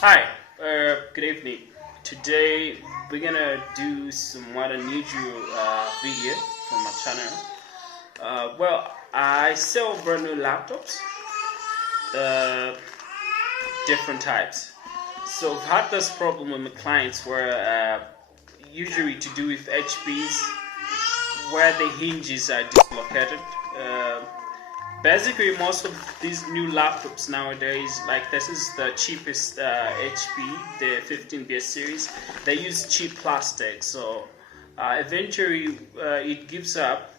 Hi, good evening. Today we're gonna do somewhat unusual video from my channel. I sell brand new laptops, uh, different types. So I've had this problem with my clients where usually to do with HPs where the hinges are dislocated. Uh, Basically, most of these new laptops nowadays, like this is the cheapest HP, the 15-bit series. They use cheap plastic, so eventually it gives up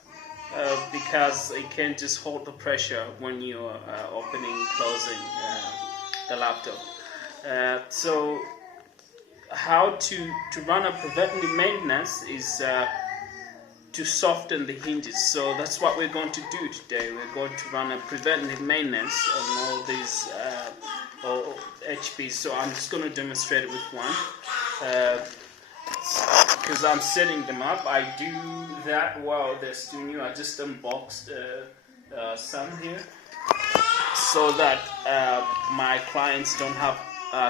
because it can't just hold the pressure when you're opening, closing the laptop. So, how to run a preventive maintenance is to soften the hinges. So that's what we're going to do today. We're going to run a preventive maintenance on all these HPs. So I'm just going to demonstrate it with one because I'm setting them up. I do that while they're still new. I just unboxed some here so that my clients don't have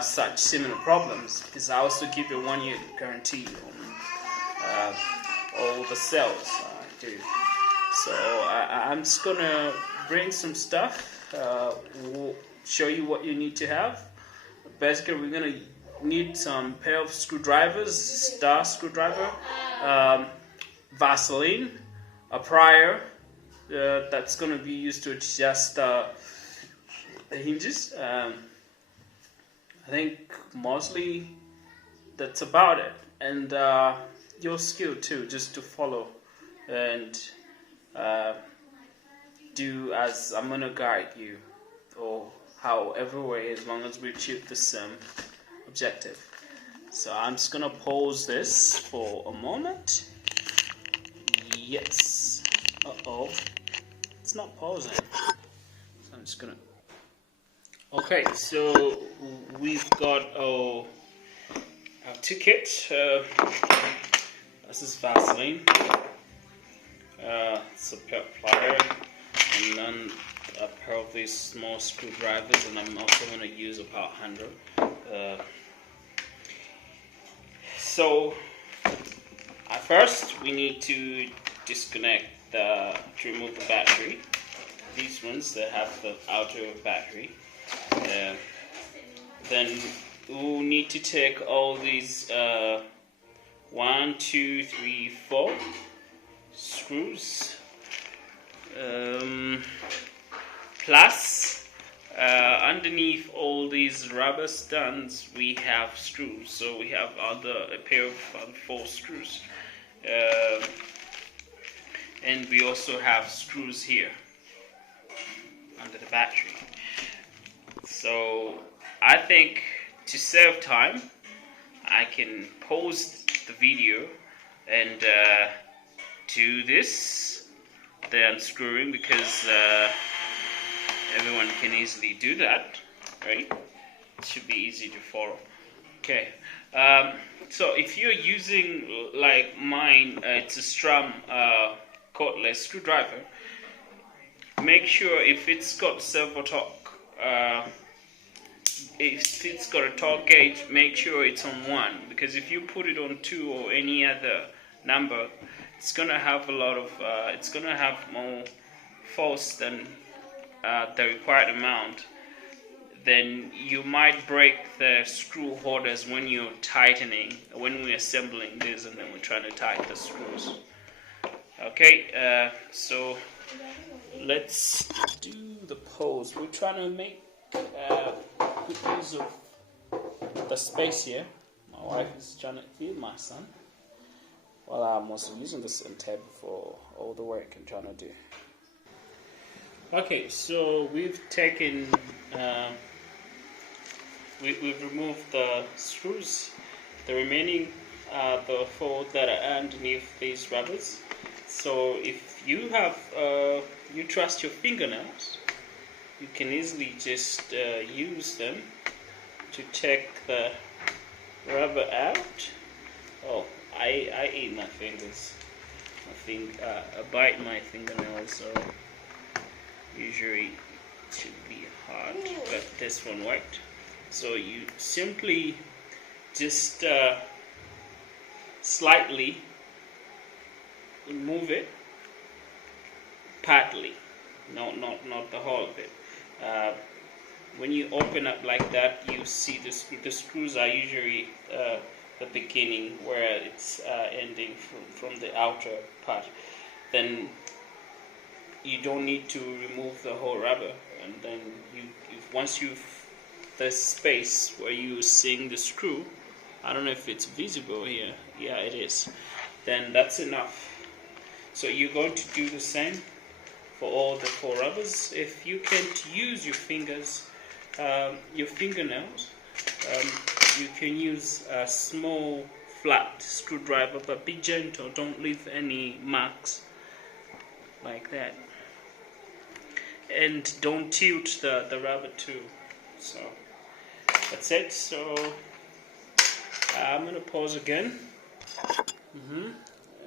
such similar problems, because I also give a 1-year guarantee on all the cells I do. So I'm just gonna bring some stuff. We'll show you what you need to have. Basically, we're gonna need some pair of screwdrivers, star screwdriver, Vaseline, a prior that's gonna be used to adjust the hinges. I think mostly that's about it, and your skill too, just to follow and do as I'm gonna guide you, or however way, as long as we achieve the same objective. So I'm just gonna pause this for a moment. Yes. It's not pausing. So I'm just gonna. Okay, so we've got our ticket. This is Vaseline. It's a plier, and then a pair of these small screwdrivers, and I'm also going to use about 100. So at first we need to disconnect to remove the battery. These ones, they have the outer battery. Then we'll need to take all these 1, 2, 3, 4 screws, plus underneath all these rubber stands we have screws. So we have a pair of 4 screws, and we also have screws here under the battery. So I think, to save time, I can pause the video and do this, the unscrewing, because everyone can easily do that, right? It should be easy to follow. Okay, so if you're using, like mine, it's a Strum cordless screwdriver, make sure if it's got servo torque, if it's got a torque gauge, make sure it's on 1, because if you put it on 2 or any other number, it's gonna have it's gonna have more force than the required amount. Then you might break the screw holders when you're tightening, when we're assembling this, and then we're trying to tighten the screws. Okay, so let's do the pose. We're trying to make good use of the space here. My wife is trying to feed my son while I'm also using this table for all the work I'm trying to do. Okay, so we've taken, we've removed the screws, the remaining the 4 that are underneath these rubbers. So if you have, you trust your fingernails, you can easily just use them to take the rubber out. Oh, I eat my fingers. I bite my fingernails, so usually it should be hard, but this one worked. So you simply just slightly remove it, partly, not the whole of it. When you open up like that, you see the screws are usually the beginning where it's ending from the outer part. Then you don't need to remove the whole rubber, and then once you've the space where you're seeing the screw, I don't know if it's visible here, yeah it is, then that's enough. So you're going to do the same for all the 4 rubbers. If you can't use your fingers, your fingernails, you can use a small flat screwdriver, but be gentle, don't leave any marks like that, and don't tilt the rubber too. So that's it. So I'm gonna pause again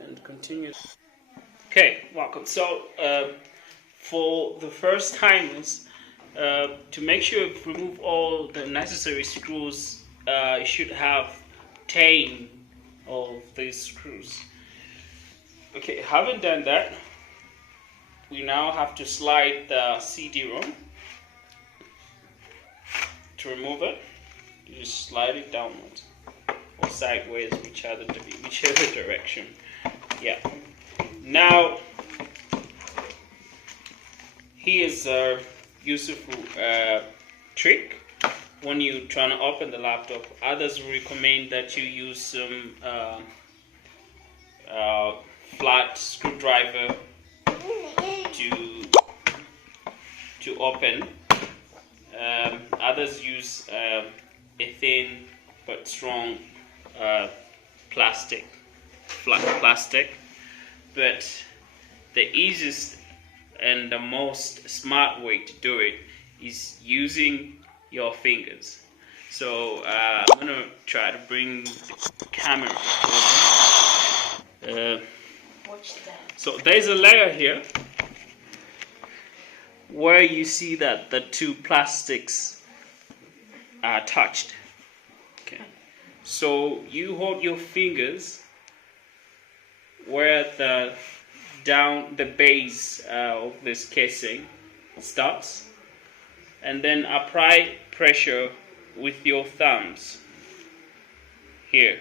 and continue. Okay, welcome. So for the first timers, to make sure you remove all the necessary screws, you should have 10 of these screws. Okay, having done that, we now have to slide the CD-ROM. To remove it, you just slide it downwards or sideways, whichever direction. Yeah. Now, here's a useful trick when you're trying to open the laptop. Others recommend that you use some flat screwdriver to open. Others use a thin but strong flat plastic. But the easiest and the most smart way to do it is using your fingers. So I'm gonna try to bring the camera over. Watch that. So there's a layer here where you see that the 2 plastics are touched. Okay. So you hold your fingers where the base of this casing starts, and then apply pressure with your thumbs here,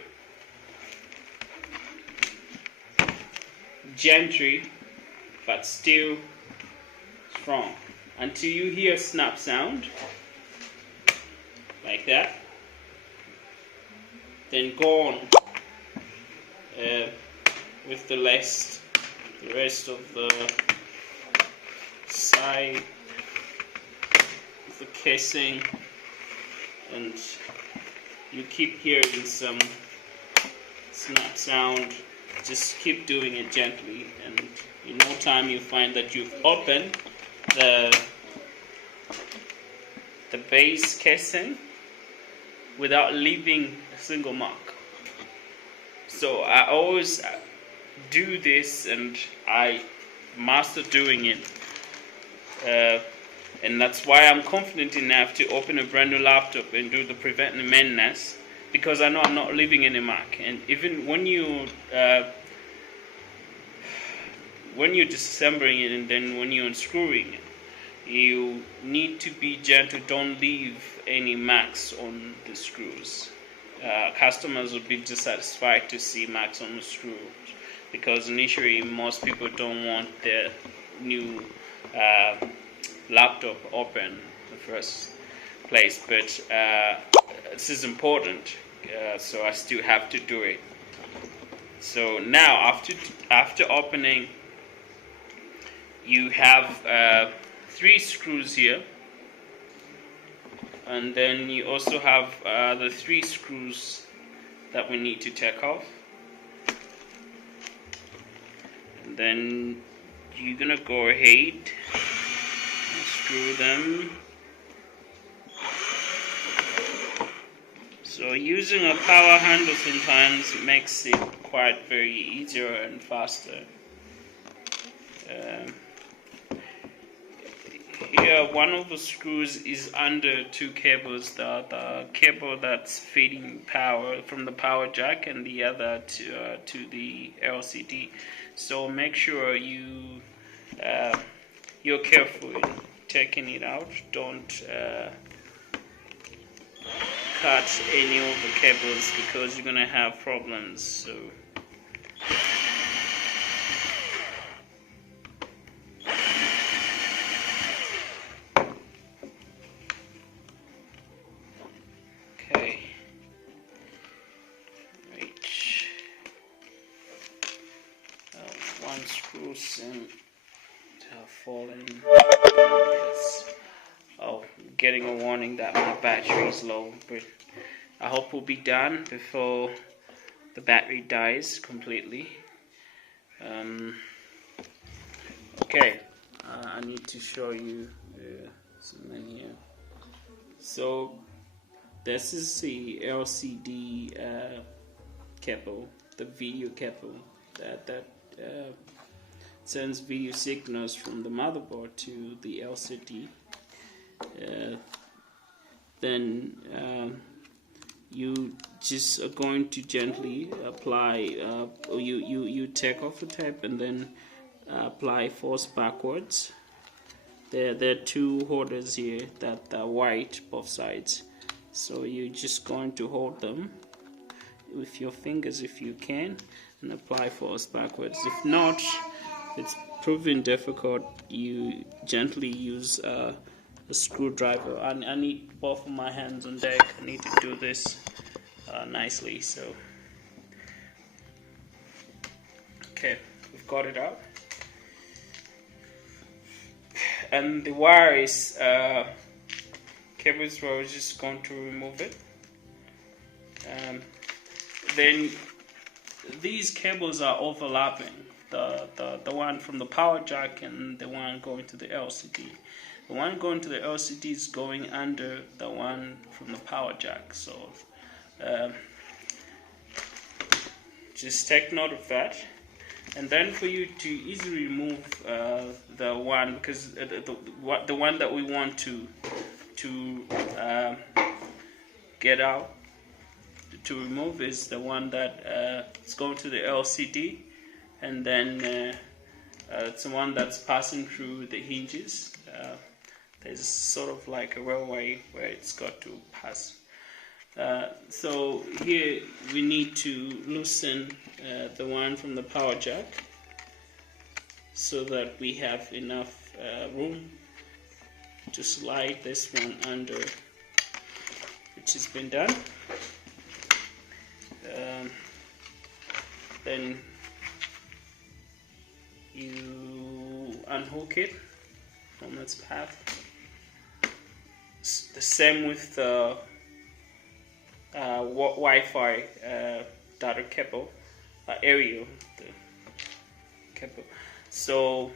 gently but still strong, until you hear a snap sound like that. Then go on with the rest of the side of the casing, and you keep hearing some snap sound. Just keep doing it gently, and in no time you find that you've opened the base casing without leaving a single mark. So I always do this, and I master doing it, and that's why I'm confident enough to open a brand new laptop and do the preventative maintenance, because I know I'm not leaving any mark. And even when you're disassembling it, and then when you're unscrewing it, you need to be gentle. Don't leave any marks on the screws. Customers will be dissatisfied to see marks on the screws, because initially most people don't want their new laptop open in the first place. But this is important, so I still have to do it. So now after opening, you have 3 screws here, and then you also have the 3 screws that we need to take off. And then you're gonna go ahead and screw them. So using a power handle sometimes makes it quite very easier and faster. here one of the screws is under two cables, the cable that's feeding power from the power jack and the other to the LCD. So make sure you're careful in taking it out. Don't cut any of the cables because you're gonna have problems. So okay, right. One screw seems to have fallen. Yes. Oh, getting a warning that my battery is low, but I hope we'll be done before the battery dies completely. Okay, I need to show you something here. So this is the LCD cable, the video cable that sends video signals from the motherboard to the LCD. Then you just are going to gently apply, you take off the tape and then apply force backwards. There are two holders here that are white both sides, so you're just going to hold them with your fingers if you can and apply force backwards. If not, it's proving difficult, you gently use a screwdriver. I need both of my hands on deck. I need to do this nicely. So okay, we've got it out, and the wire is cables. We're just going to remove it. Then these cables are overlapping, the one from the power jack and the one going to the LCD. The one going to the LCD is going under the one from the power jack, so just take note of that. And then for you to easily remove the one, because the one that we want to get out, to remove, is the one that is going to the LCD, and then it's the one that's passing through the hinges. There's sort of like a railway where it's got to pass. So here we need to loosen the one from the power jack so that we have enough room to slide this one under, which has been done. Then you unhook it from its path. The same with the Wi-Fi data cable, aerial the cable. So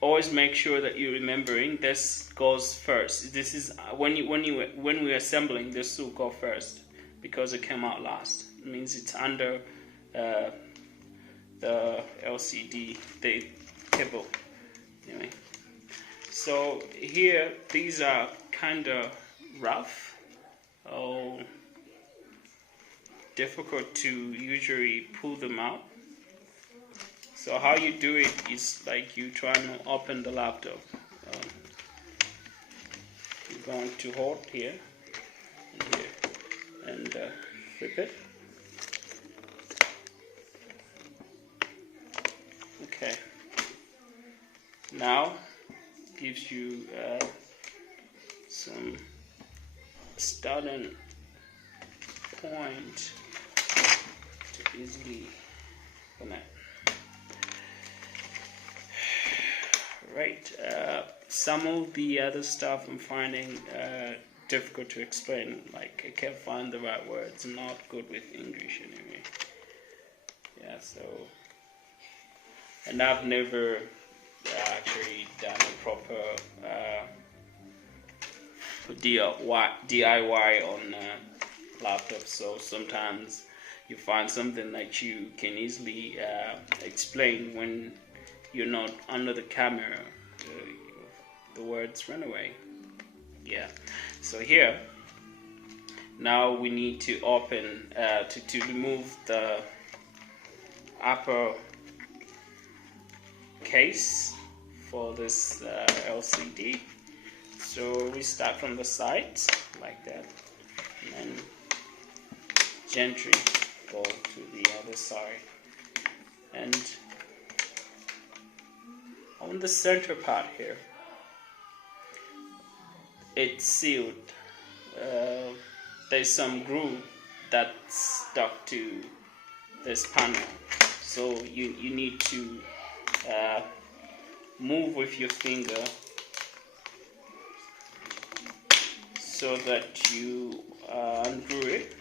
always make sure that you're remembering this goes first. This is when we're assembling, this will go first because it came out last. It means it's under the LCD, the cable. Anyway, so here these are kind of rough, difficult to usually pull them out. So how you do it is like you trying to open the laptop. You're going to hold here and here and flip it. Okay. Now gives you some starting point to easily connect. Right, some of the other stuff I'm finding difficult to explain, like I can't find the right words. I'm not good with English anyway. Yeah, so, and I've never actually done a proper DIY on laptops, so sometimes you find something that you can easily explain when you're not under the camera, the words run away. Yeah, so here now we need to open to remove the upper case for this LCD. So we start from the sides like that, and then gently go to the other side, and on the center part here it's sealed. There's some glue that's stuck to this panel, so you need to move with your finger so that you undo it.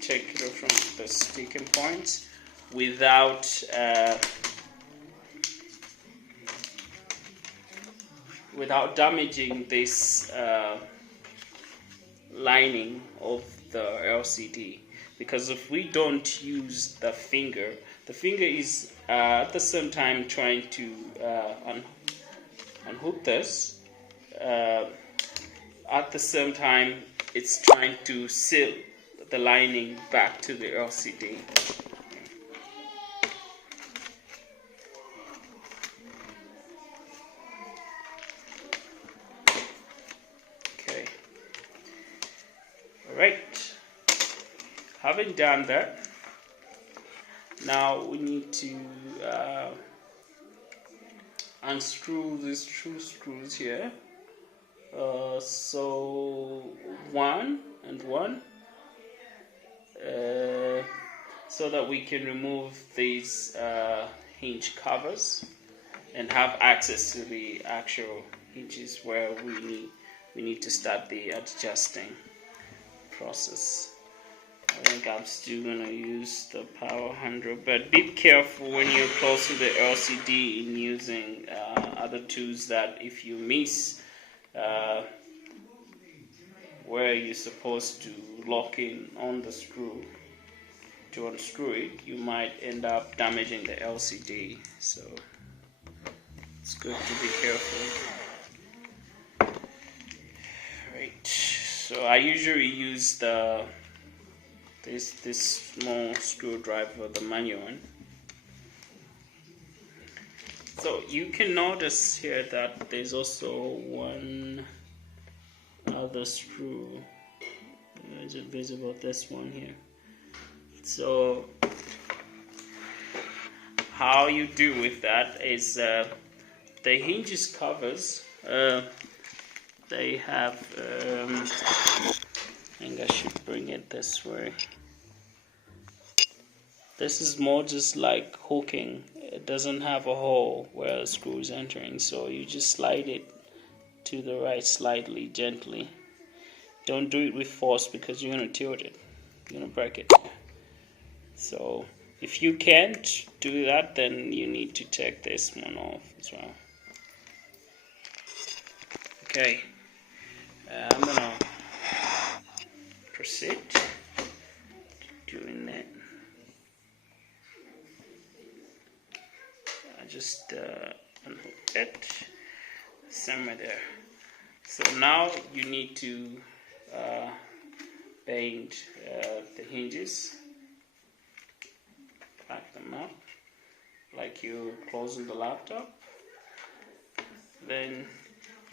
Take it from the sticking points without damaging this lining of the LCD, because if we don't use the finger is at the same time trying to unhook this, at the same time it's trying to seal the lining back to the LCD. Okay, alright, having done that, now we need to unscrew these two screws here. So one and one, so that we can remove these hinge covers and have access to the actual hinges where we need to start the adjusting process. I think I'm still going to use the power handle, but be careful when you're close to the LCD in using other tools, that if you miss where you're supposed to lock in on the screw to unscrew it, you might end up damaging the LCD, so it's good to be careful. Right, so I usually use this small screwdriver, the manual one. So you can notice here that there's also one other screw. Is it visible? This one here. So how you do with that is the hinges covers, they have I think I should bring it this way. This is more just like hooking. It doesn't have a hole where the screw is entering, so you just slide it to the right slightly, gently. Don't do it with force because you're going to tilt it. You're going to break it. So if you can't do that, then you need to take this one off as well. Okay, I'm going to proceed doing that. I just unhook it, somewhere there. So now you need to bend the hinges, back them up like you're closing the laptop. Then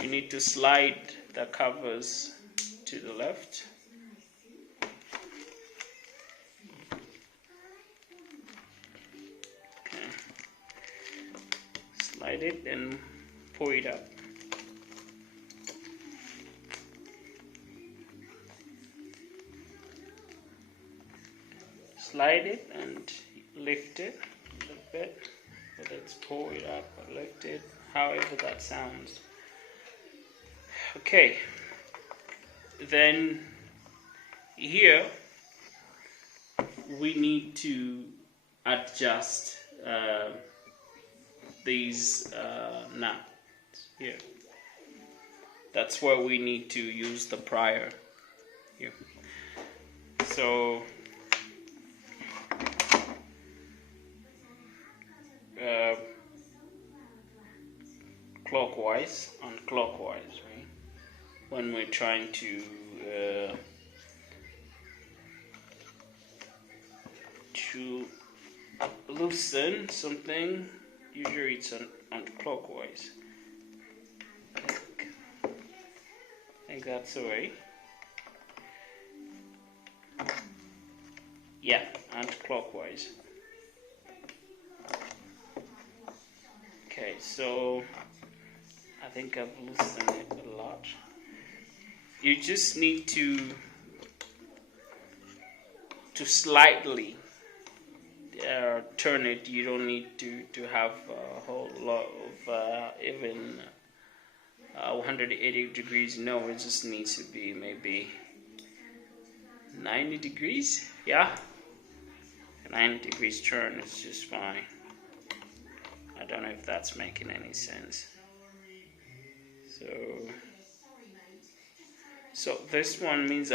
you need to slide the covers to the left. Okay. Slide it and pull it up. Slide it and lift it a little bit, whether it's pull it up or lift it, however that sounds. Okay, then here we need to adjust these nuts here. That's where we need to use the plier here. So clockwise and clockwise, right? When we're trying to loosen something, usually it's on clockwise. I think that's the way. Yeah, anti-clockwise. Okay, so I think I've loosened it a lot. You just need to slightly turn it. You don't need to have a whole lot of even 180 degrees. No, it just needs to be maybe 90 degrees. Yeah, 90 degrees turn is just fine. I don't know if that's making any sense. So this one means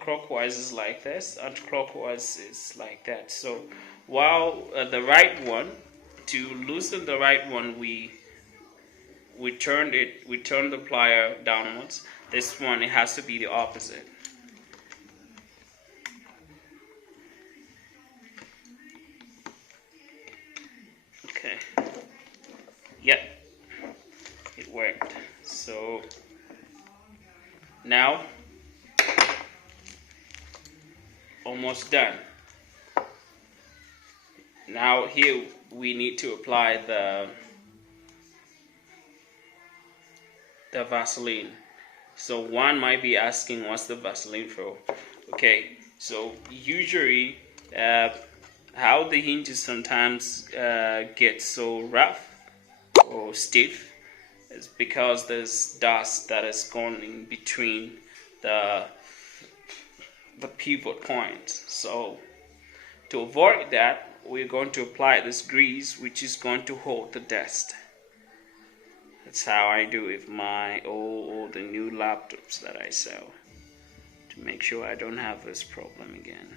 clockwise is like this, and clockwise is like that. So while the right one, to loosen the right one, we turn the plier downwards. This one, it has to be the opposite. Okay. Yep. It worked. So now, almost done. Now here we need to apply the Vaseline. So one might be asking, what's the Vaseline for? Okay, so usually how the hinges sometimes get so rough or stiff is because there's dust that is gone in between the pivot points. So to avoid that, we're going to apply this grease, which is going to hold the dust. That's how I do with my all the new laptops that I sell, to make sure I don't have this problem again.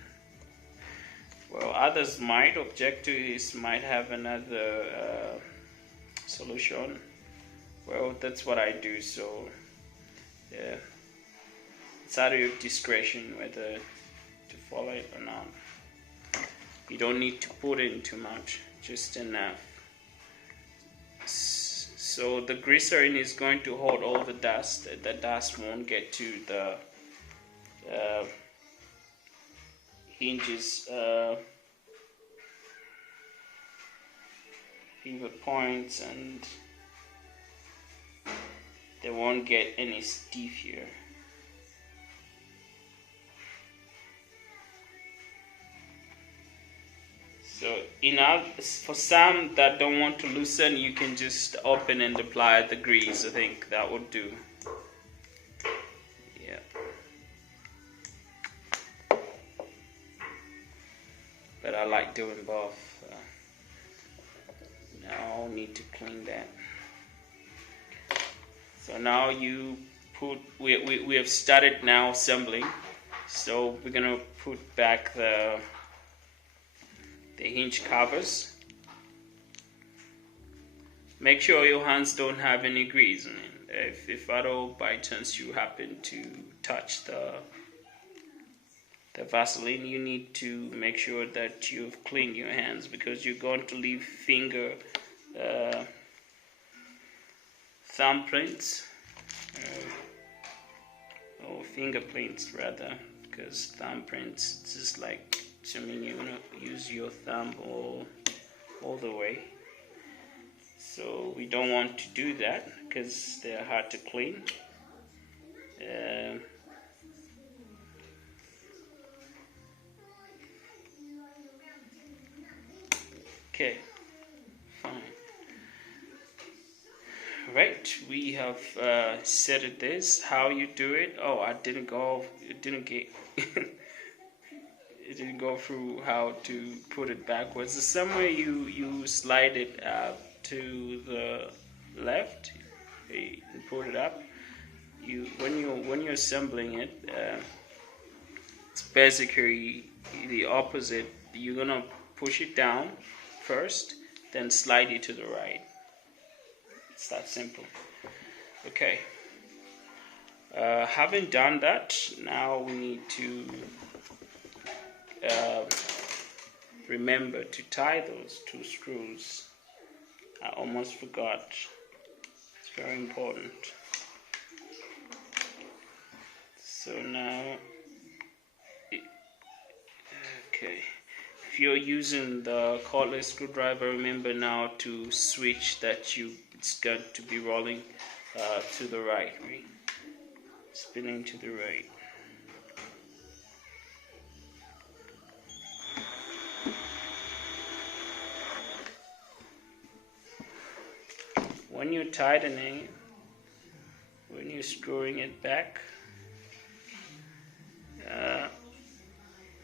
Well, others might object to this, might have another solution. Well, that's what I do, so yeah, it's out of your discretion whether to follow it or not. You don't need to put in too much, just enough. So the glycerin is going to hold all the dust. The dust won't get to the hinges pivot points, and they won't get any stiff here. So for some that don't want to loosen, you can just open and apply the grease. I think that would do. Yeah. But I like doing both. Now I'll need to clean that. So now you put, we have started now assembling. So we're gonna put back the hinge covers. Make sure your hands don't have any grease in it. If at all by chance you happen to touch the Vaseline, you need to make sure that you've cleaned your hands, because you're going to leave thumbprints or fingerprints rather, because thumbprints it's just like, I mean, you're gonna use your thumb all the way. So we don't want to do that because they're hard to clean. Okay, fine. Right, we have set it this. How you do it? Oh, it didn't go through how to put it backwards. The same way you slide it to the left and put it up. When you're assembling it, it's basically the opposite. You're gonna push it down first, then slide it to the right. It's that simple. Okay. Having done that, now we need to remember to tie those 2 screws. I almost forgot. It's very important. So now, okay. If you're using the cordless screwdriver, remember now to switch that it's going to be rolling to the right, right? Spinning to the right. When you're tightening, when you're screwing it back,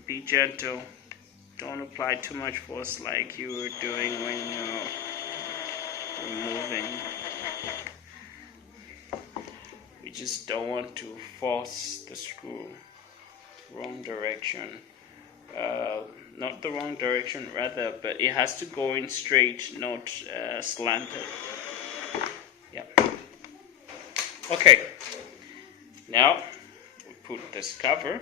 be gentle. Don't apply too much force like you were doing when you're removing. We just don't want to force the screw wrong direction. Not the wrong direction rather, but it has to go in straight, not slanted. Yeah. Okay. Now we put this cover.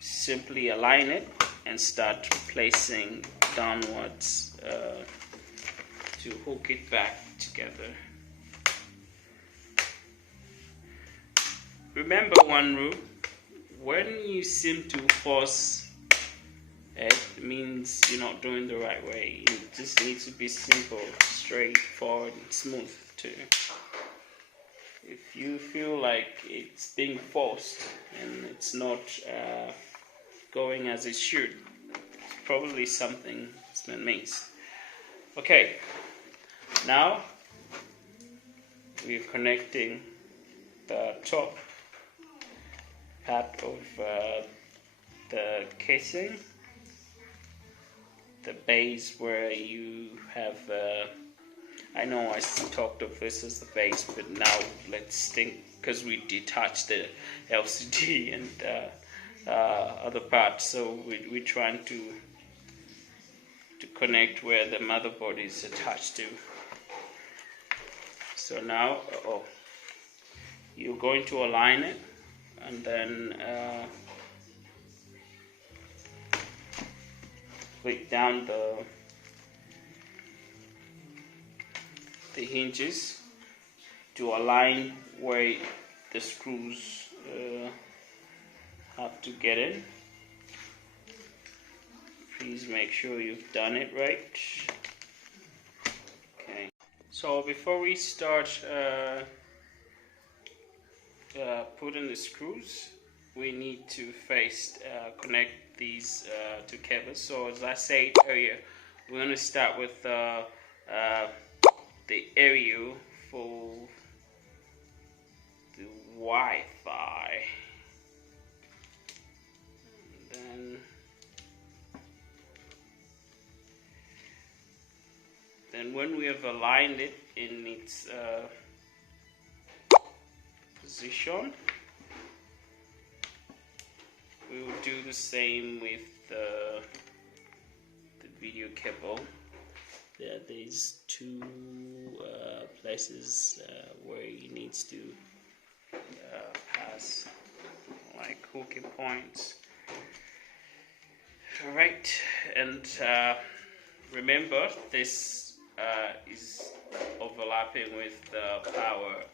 Simply align it and start placing downwards to hook it back together. Remember one rule: when you seem to force it, means you're not doing the right way. It just needs to be simple, straightforward, and smooth too. If you feel like it's being forced and it's not going as it should, it's probably something that's been missed. Okay, now we're connecting the top part of the casing, the base where you have I know I talked of this as the base, but now let's think, because we detached the LCD and other parts, so we're trying to connect where the motherboard is attached to. So now you're going to align it, and then click down the hinges to align where the screws have to get in. Please make sure you've done it right. Okay, so before we start putting the screws, we need to first connect these together. So as I said earlier, we're going to start with the area for the Wi-Fi. Then when we have aligned it in its position, we will do the same with the video cable. There's 2 places where it needs to pass, like hooking points. Alright, and remember this is overlapping with the power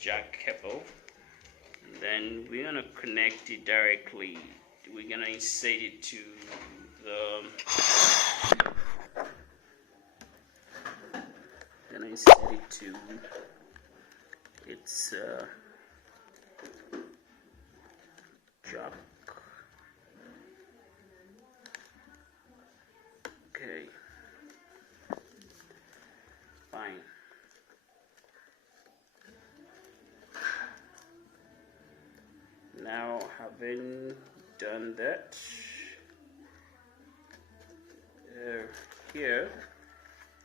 jack cable. And then we're going to connect it directly. We're going to insert it to its jack. Okay, fine. Now, having done that, here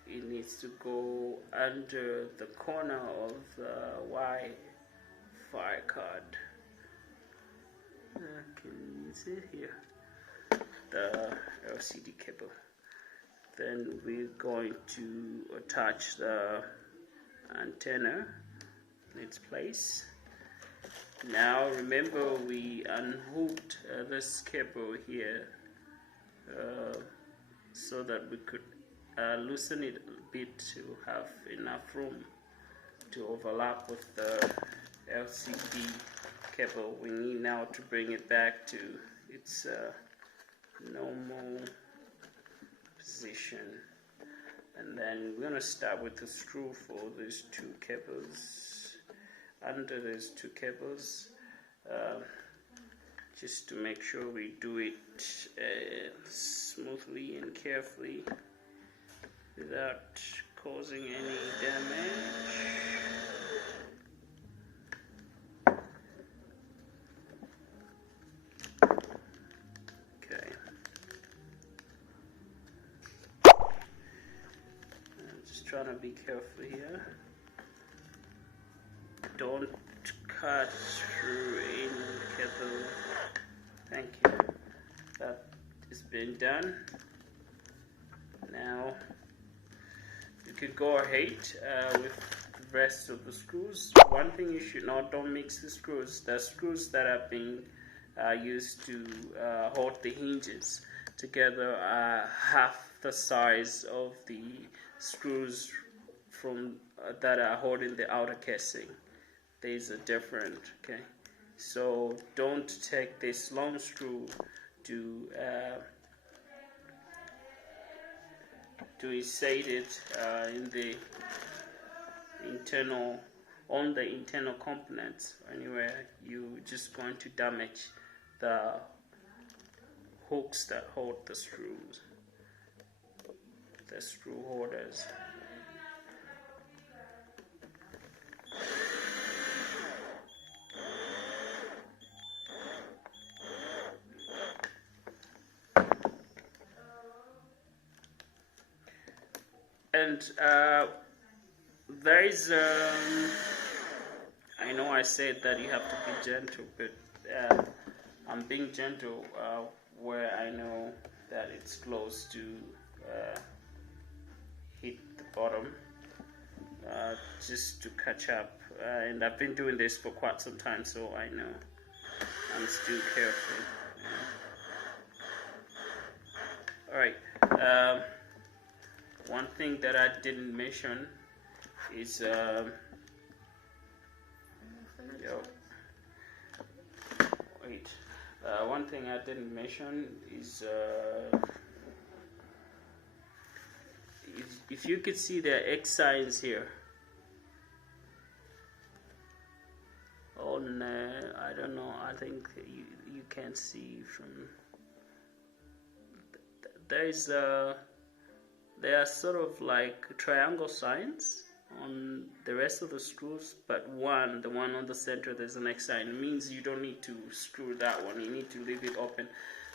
it needs to go under the corner of the Wi-Fi card. Can you see here? the LCD cable. Then we're going to attach the antenna in its place. Now remember, we unhooked this cable here so that we could loosen it a bit to have enough room to overlap with the LCD cable. We need now to bring it back to its normal position, and then we're going to start with the screw for these two cables. Under these two cables, just to make sure we do it smoothly and carefully without causing any damage. Okay. I'm just trying to be careful here. Don't cut through any cable. Thank you. That is being done. Now you could go ahead with the rest of the screws. One thing you should know: don't mix the screws. The screws that are being used to hold the hinges together are half the size of the screws from that are holding the outer casing. These are different, okay? So don't take this long screw to insert it in the internal, on the internal components. Anywhere, you're just going to damage the hooks that hold the screws, the screw holders. And there is, I know I said that you have to be gentle, but I'm being gentle where I know that it's close to hit the bottom, just to catch up. And I've been doing this for quite some time, so I know I'm still careful. Alright. One thing that I didn't mention is one thing I didn't mention is if you could see the X signs here. Oh no, I don't know. I think you can't see from. There are sort of like triangle signs on the rest of the screws, but the one on the center, there's an X sign. It means you don't need to screw that one. You need to leave it open.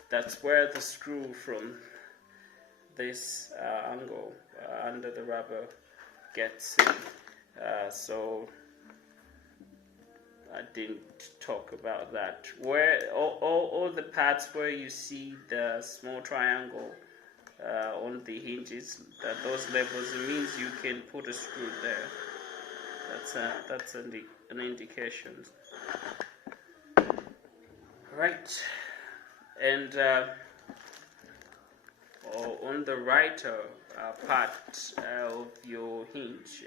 That's where the screw from this angle under the rubber gets in. So I didn't talk about that. Where all the parts where you see the small triangle on the hinges, those levels, it means you can put a screw there. That's an indication. Right, and on the right part of your hinge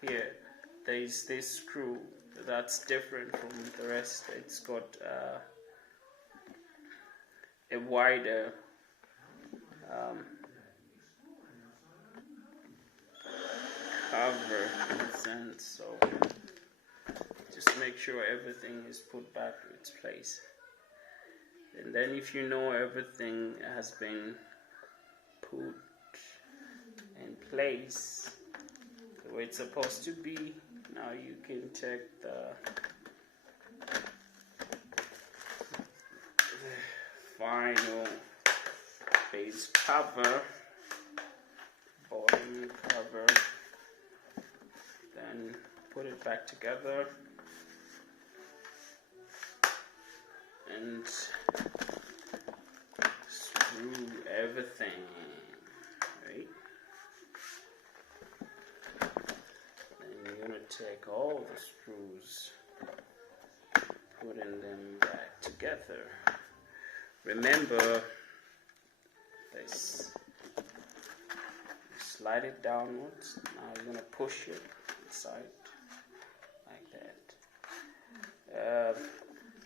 here, there is this screw that's different from the rest. It's got a wider cover in a sense, so just make sure everything is put back in its place. And then if you know everything has been put in place the way it's supposed to be, now you can take the final base cover, bottom cover, then put it back together and through everything, right? And you're gonna take all the screws, putting them back together. Remember this. Slide it downwards. Now you're gonna push it inside like that.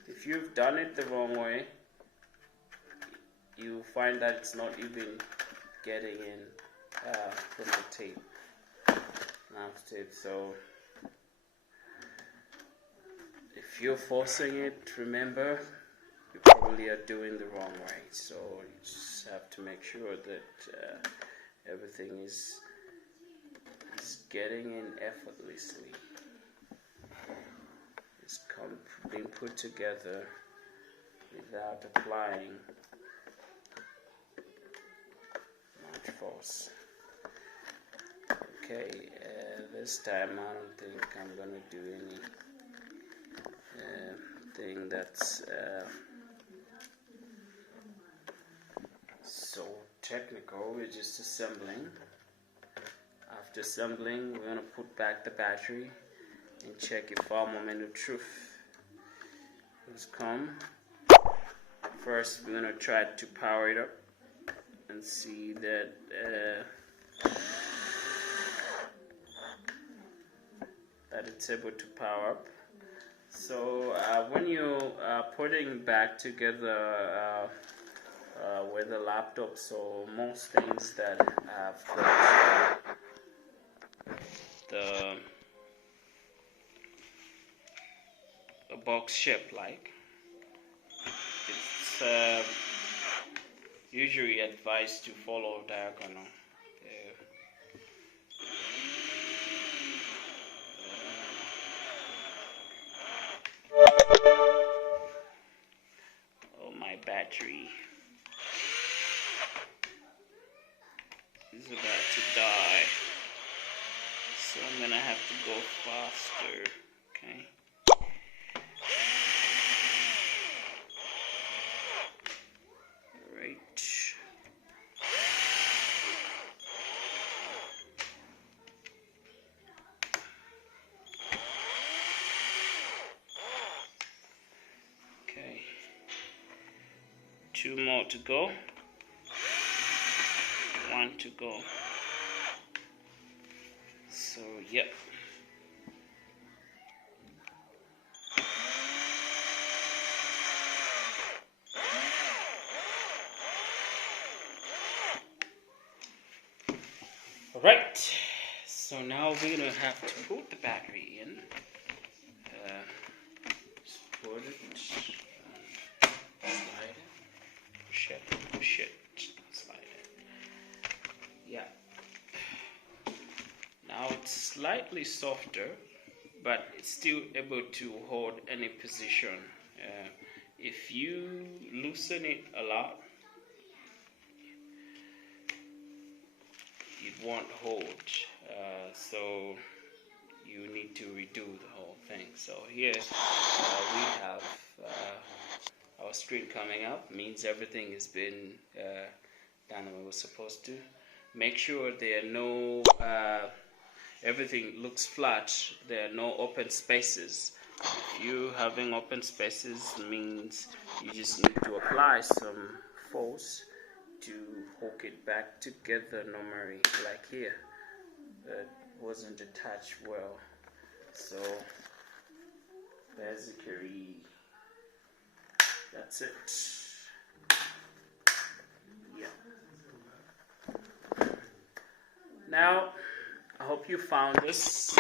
If you've done it the wrong way, you find that it's not even getting in from the tape. So if you're forcing it, remember you probably are doing the wrong way. So you just have to make sure that everything is getting in effortlessly. It's being put together without applying much force. Okay, this time I don't think I'm gonna do any thing that's so technical. We're just assembling. After assembling, we're gonna put back the battery and check if our moment of truth has come. First, we're gonna try to power it up and see that it's able to power up. So when you putting back together with a laptop, so most things that have got the box shape, like it's usually advised to follow diagonal. Oh, my battery is about to die, so I'm gonna have to go faster. Okay. Okay. 2 more to go. 1 to go. So, yep. Alright, so now we're gonna have to put the battery in. Just put it, slide it, push it, slide it. Yeah. Now it's slightly softer, but it's still able to hold any position. If you loosen it a lot, it won't hold, so you need to redo the whole thing. So here we have our screen coming up, means everything has been done as it was supposed to. Make sure there are no everything looks flat, there are no open spaces. If you're having open spaces, means you just need to apply some force to hook it back together normally, like here. That wasn't attached well, so basically that's it. Yeah. Now I hope you found this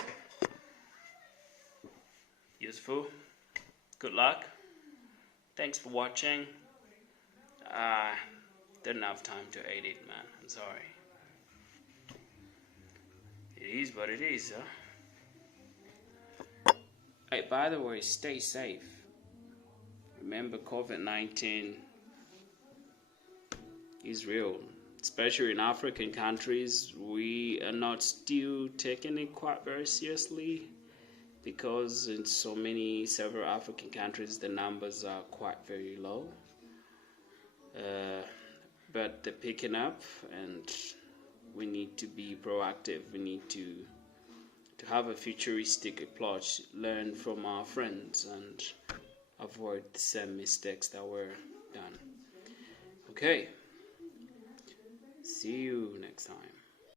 useful. Good luck. Thanks for watching. Didn't have time to edit, man. I'm sorry. It is what it is, huh? Hey, by the way, stay safe. Remember, COVID-19 is real. Especially in African countries, we are not still taking it quite very seriously, because in several African countries, the numbers are quite very low. but they're picking up, and we need to be proactive. We need to have a futuristic approach, learn from our friends, and avoid the same mistakes that were done. Okay, see you next time.